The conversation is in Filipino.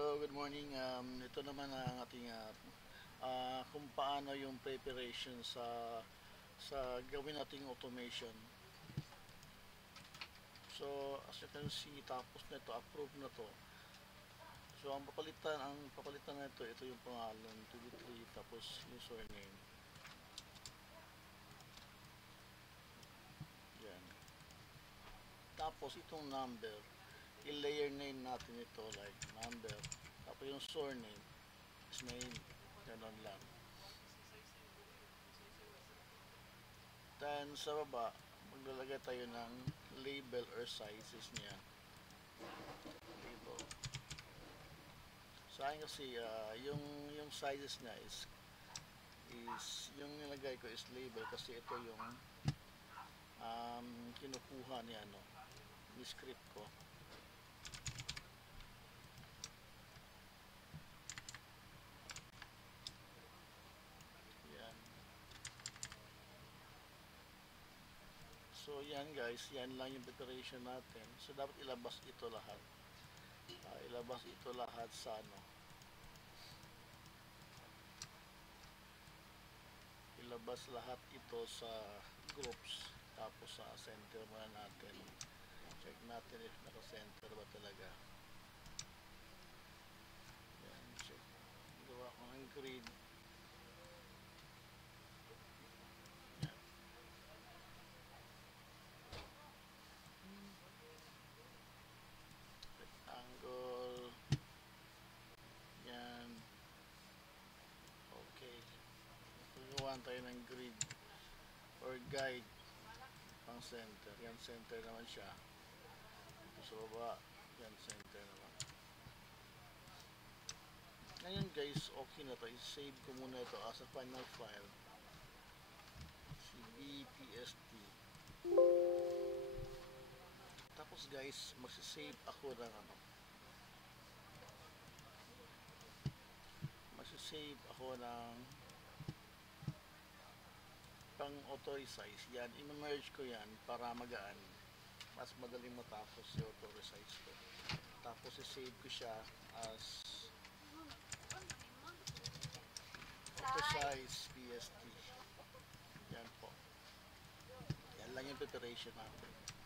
Hello, good morning. Ito naman ang ating kung paano yung preparation sa gawin nating automation. So, as you can see, tapos na ito, approve na to. So, ang papalitan na ito yung pangalan, 23, tapos username. Yan. Tapos, itong number, i-layer name natin ito, like number. Tapos yung surname is name. Ganon lang. Then, sa baba, maglalagay tayo ng label or sizes niya. Label. Sa akin kasi, yung sizes niya is yung nilagay ko is label kasi ito yung kinukuha ni ni script ko. Yan. So yan guys, yan lang yung preparation natin. So dapat ilabas ito lahat. Ilabas ito lahat sa ilabas lahat ito sa groups. Tapos sa center muna natin. Check natin if naka-center ba talaga. Yan, check. Gawa ko ng grid. Yan. Rectangle. Yan. Okay. Pagawa tayo ng grid or guide pang center. Yan, center naman siya. Ito sa baba. Yan, center naman. Ngayon guys, okay na to. I-save ko muna ito as a final file. CBPST. Tapos guys, magsisave ako ng magsisave ako ng pang authorize. Yan, i-merge ko yan para magaan. Mas madaling matapos yung authorize ko. Tapos i-save ko siya as authorize PST. Yan po. Yan lang yung preparation natin.